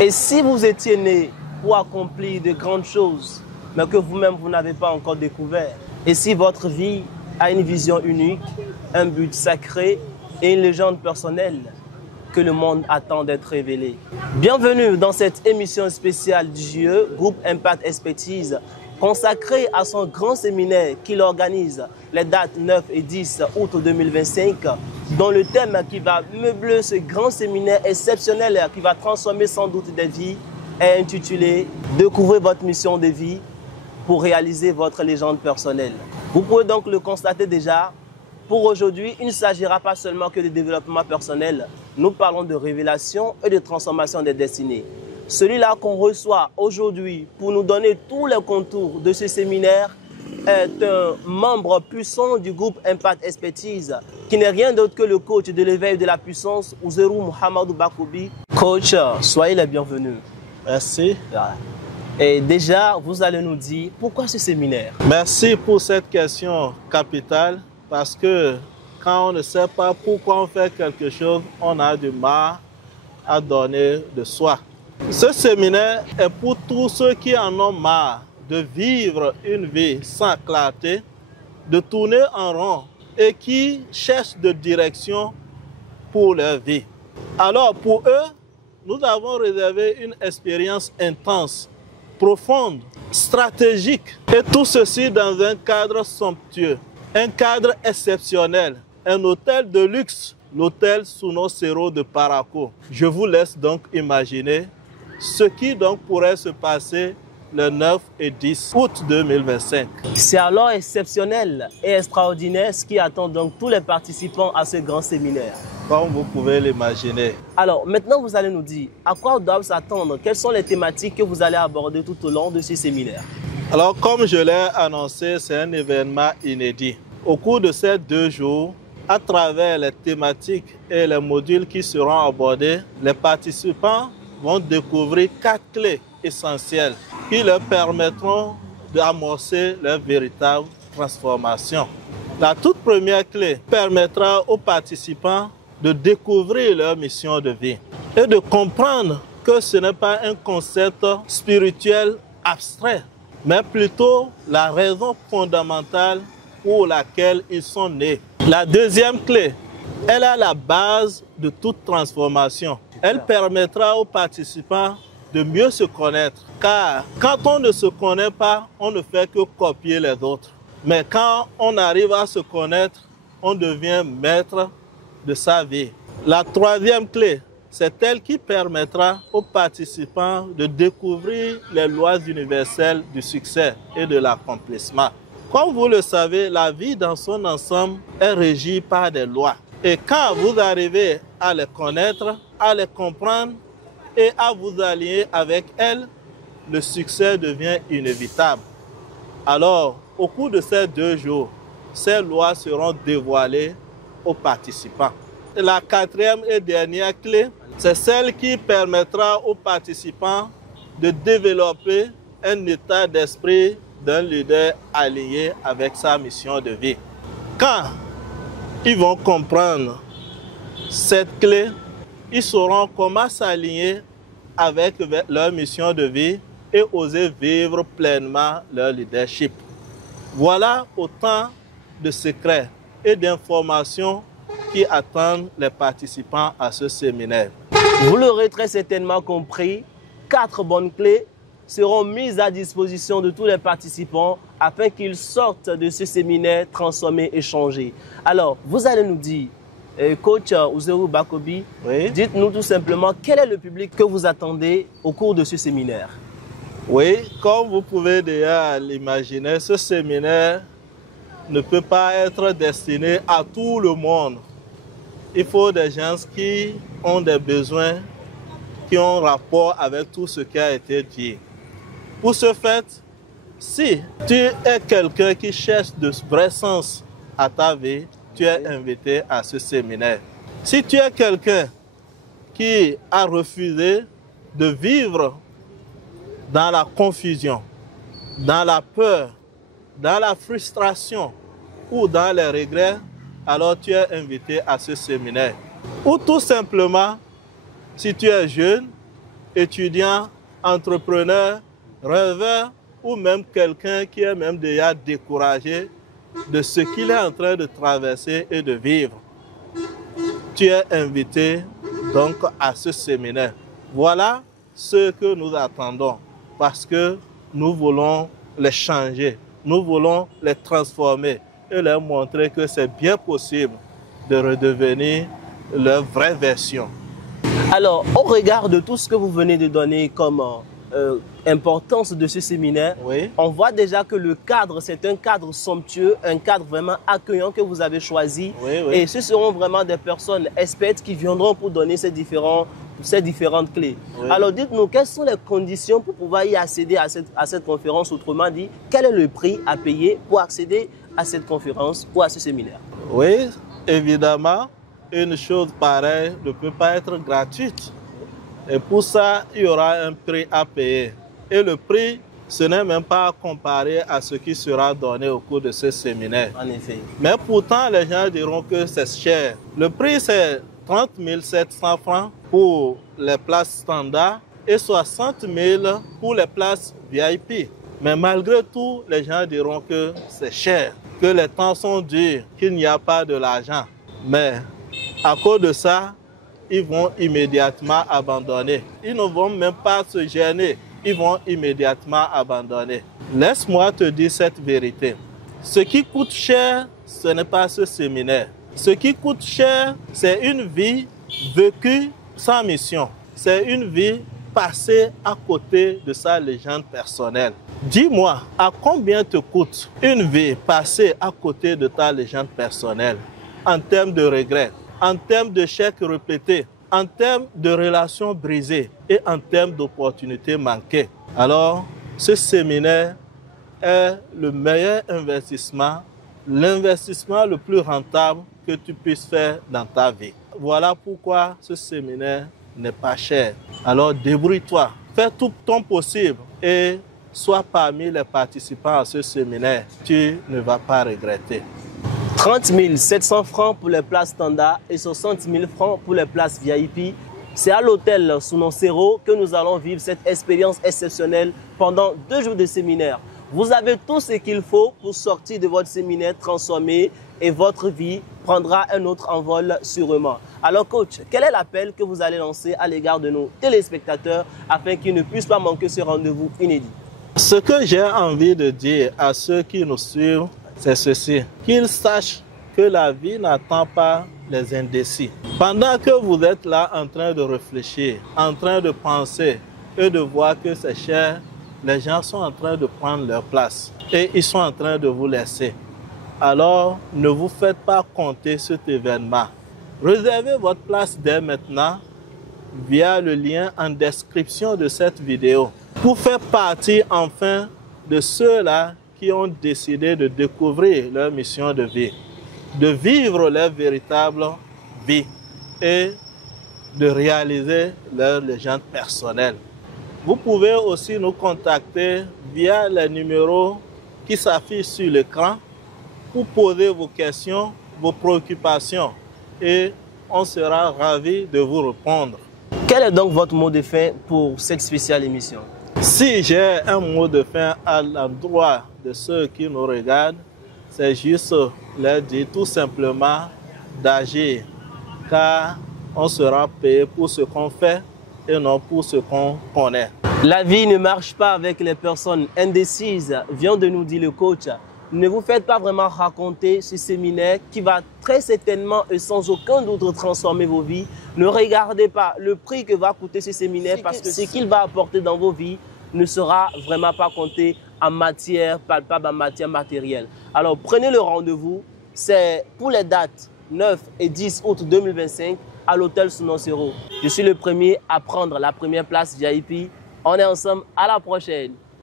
Et si vous étiez né pour accomplir de grandes choses, mais que vous-même, vous n'avez pas encore découvert, et si votre vie a une vision unique, un but sacré et une légende personnelle que le monde attend d'être révélée. Bienvenue dans cette émission spéciale du JE, Groupe Impact Expertise, consacrée à son grand séminaire qu'il organise les dates 9 et 10 août 2025, dont le thème qui va meubler ce grand séminaire exceptionnel qui va transformer sans doute des vies est intitulé « Découvrez votre mission de vie pour réaliser votre légende personnelle ». Vous pouvez donc le constater déjà, pour aujourd'hui, il ne s'agira pas seulement que de développement personnel, nous parlons de révélation et de transformation des destinées. Celui-là qu'on reçoit aujourd'hui pour nous donner tous les contours de ce séminaire est un membre puissant du groupe Impact Expertise, qui n'est rien d'autre que le coach de l'éveil de la puissance, Ouzerou Mohamedou Bakoubi. Coach, soyez les bienvenus. Merci. Et déjà, vous allez nous dire pourquoi ce séminaire? Merci pour cette question capitale, parce que quand on ne sait pas pourquoi on fait quelque chose, on a du mal à donner de soi. Ce séminaire est pour tous ceux qui en ont marre de vivre une vie sans clarté, de tourner en rond et qui cherchent de direction pour leur vie. Alors pour eux, nous avons réservé une expérience intense, profonde, stratégique, et tout ceci dans un cadre somptueux, un cadre exceptionnel, un hôtel de luxe, l'hôtel Suno Sero de Paraco. Je vous laisse donc imaginer ce qui donc pourrait se passer le 9 et 10 août 2025. C'est alors exceptionnel et extraordinaire ce qui attend donc tous les participants à ce grand séminaire. Comme vous pouvez l'imaginer. Alors maintenant vous allez nous dire à quoi doivent s'attendre, quelles sont les thématiques que vous allez aborder tout au long de ce séminaire. Alors comme je l'ai annoncé, c'est un événement inédit. Au cours de ces 2 jours, à travers les thématiques et les modules qui seront abordés, les participants vont découvrir 4 clés essentielles qui leur permettront d'amorcer leur véritable transformation. La toute première clé permettra aux participants de découvrir leur mission de vie et de comprendre que ce n'est pas un concept spirituel abstrait, mais plutôt la raison fondamentale pour laquelle ils sont nés. La deuxième clé, elle est la base de toute transformation. Elle permettra aux participants de mieux se connaître. Car quand on ne se connaît pas, on ne fait que copier les autres. Mais quand on arrive à se connaître, on devient maître de sa vie. La troisième clé, c'est elle qui permettra aux participants de découvrir les lois universelles du succès et de l'accomplissement. Comme vous le savez, la vie dans son ensemble est régie par des lois. Et quand vous arrivez à les connaître, à les comprendre et à vous allier avec elles, le succès devient inévitable. Alors, au cours de ces 2 jours, ces lois seront dévoilées aux participants. Et la quatrième et dernière clé, c'est celle qui permettra aux participants de développer un état d'esprit d'un leader aligné avec sa mission de vie. Quand ils vont comprendre cette clé, ils sauront comment s'aligner avec leur mission de vie et oser vivre pleinement leur leadership. Voilà autant de secrets et d'informations qui attendent les participants à ce séminaire. Vous l'aurez très certainement compris, 4 bonnes clés seront mises à disposition de tous les participants afin qu'ils sortent de ce séminaire transformés et changés. Alors, vous allez nous dire, coach Ouzerou Bakoubi, oui. Dites-nous tout simplement quel est le public que vous attendez au cours de ce séminaire. Oui, comme vous pouvez déjà l'imaginer, ce séminaire ne peut pas être destiné à tout le monde. Il faut des gens qui ont des besoins, qui ont rapport avec tout ce qui a été dit. Pour ce fait, si tu es quelqu'un qui cherche de vrai sens à ta vie, tu es invité à ce séminaire. Si tu es quelqu'un qui a refusé de vivre dans la confusion, dans la peur, dans la frustration ou dans les regrets, alors tu es invité à ce séminaire. Ou tout simplement, si tu es jeune étudiant, entrepreneur, rêveur ou même quelqu'un qui est même déjà découragé de ce qu'il est en train de traverser et de vivre. Tu es invité donc à ce séminaire. Voilà ce que nous attendons parce que nous voulons les changer, nous voulons les transformer et leur montrer que c'est bien possible de redevenir leur vraie version. Alors, au regard de tout ce que vous venez de donner comme importance de ce séminaire, Oui. on voit déjà que le cadre, c'est un cadre somptueux, un cadre vraiment accueillant que vous avez choisi. Oui, oui. Et ce seront vraiment des personnes expertes qui viendront pour donner ces différentes clés. Oui. Alors, dites-nous, quelles sont les conditions pour pouvoir y accéder à cette conférence? Autrement dit, quel est le prix à payer pour accéder à cette conférence ou à ce séminaire? Oui, évidemment, une chose pareille ne peut pas être gratuite. Et pour ça, il y aura un prix à payer. Et le prix, ce n'est même pas comparé à ce qui sera donné au cours de ce séminaire. En effet. Mais pourtant, les gens diront que c'est cher. Le prix, c'est 30 700 francs pour les places standards et 60 000 pour les places VIP. Mais malgré tout, les gens diront que c'est cher, que les temps sont durs, qu'il n'y a pas de l'argent. Mais à cause de ça, ils vont immédiatement abandonner. Ils ne vont même pas se gêner. Ils vont immédiatement abandonner. Laisse-moi te dire cette vérité. Ce qui coûte cher, ce n'est pas ce séminaire. Ce qui coûte cher, c'est une vie vécue sans mission. C'est une vie passée à côté de sa légende personnelle. Dis-moi, à combien te coûte une vie passée à côté de ta légende personnelle en termes de regrets, en termes d'échecs répétés, en termes de relations brisées et en termes d'opportunités manquées? Alors, ce séminaire est le meilleur investissement, l'investissement le plus rentable que tu puisses faire dans ta vie. Voilà pourquoi ce séminaire n'est pas cher. Alors débrouille-toi, fais tout ton possible et sois parmi les participants à ce séminaire. Tu ne vas pas regretter. 30 700 francs pour les places standards et 60 000 francs pour les places VIP. C'est à l'hôtel Sunonsero que nous allons vivre cette expérience exceptionnelle pendant 2 jours de séminaire. Vous avez tout ce qu'il faut pour sortir de votre séminaire transformé et votre vie prendra un autre envol sûrement. Alors coach, quel est l'appel que vous allez lancer à l'égard de nos téléspectateurs afin qu'ils ne puissent pas manquer ce rendez-vous inédit? Ce que j'ai envie de dire à ceux qui nous suivent, c'est ceci. Qu'ils sachent que la vie n'attend pas les indécis. Pendant que vous êtes là en train de réfléchir, en train de penser et de voir que c'est cher, les gens sont en train de prendre leur place et ils sont en train de vous laisser. Alors, ne vous faites pas compter cet événement. Réservez votre place dès maintenant via le lien en description de cette vidéo pour faire partie enfin de ceux-là qui ont décidé de découvrir leur mission de vie, de vivre leur véritable vie et de réaliser leur légende personnelle. Vous pouvez aussi nous contacter via les numéros qui s'affichent sur l'écran pour poser vos questions, vos préoccupations et on sera ravis de vous répondre. Quel est donc votre mot de fin pour cette spéciale émission? Si j'ai un mot de fin à l'endroit de ceux qui nous regardent, c'est juste leur dire tout simplement d'agir, car on sera payé pour ce qu'on fait et non pour ce qu'on connaît. La vie ne marche pas avec les personnes indécises, vient de nous dire le coach. Ne vous faites pas vraiment raconter ce séminaire qui va très certainement et sans aucun doute transformer vos vies. Ne regardez pas le prix que va coûter ce séminaire parce que ce qu'il va apporter dans vos vies ne sera vraiment pas compté en matière palpable, en matière matérielle. Alors prenez le rendez-vous, c'est pour les dates 9 et 10 août 2025 à l'hôtel Sunonsero. Je suis le premier à prendre la première place VIP. On est ensemble, à la prochaine.